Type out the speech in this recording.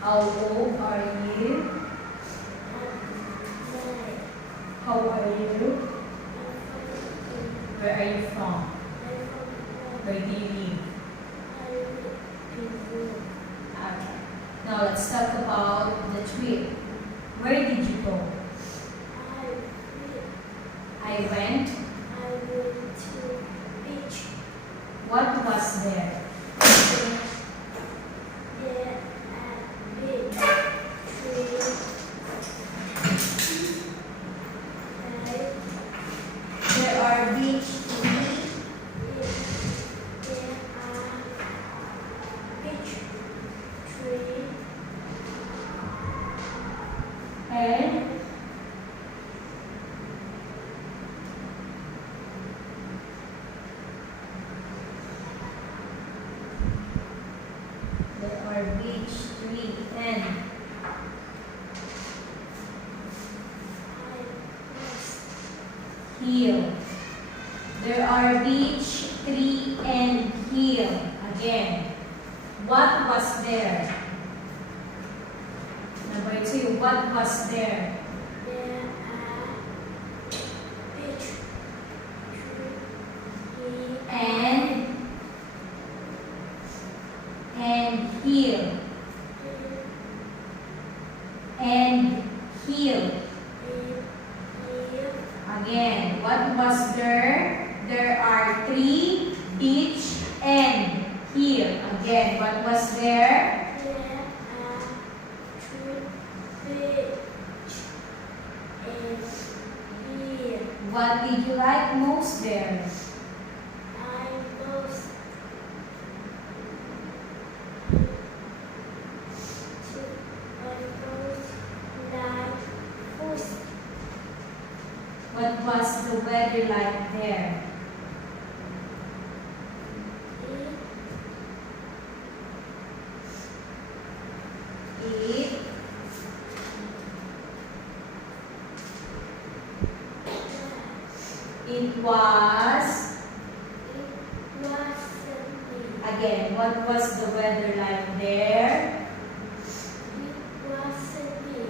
How old are you? How are you? Where are you from? Where do you live? Okay. Now let's talk about the trip. Where did you go? I went. to beach. What was there? There are big trees. There are beach trees. There are beach trees. And there are beach tree and hill. There are beach, tree, and hill. Again, what was there? Number 2, what was there? There are beach trees And hill. And hill. Again, what was there? There are 3, beach, and hill. Again, what was there? There are 2 beach and hill. What did you like most there? I was like food. What was the weather like there? It It was, It was sunny. again, what was the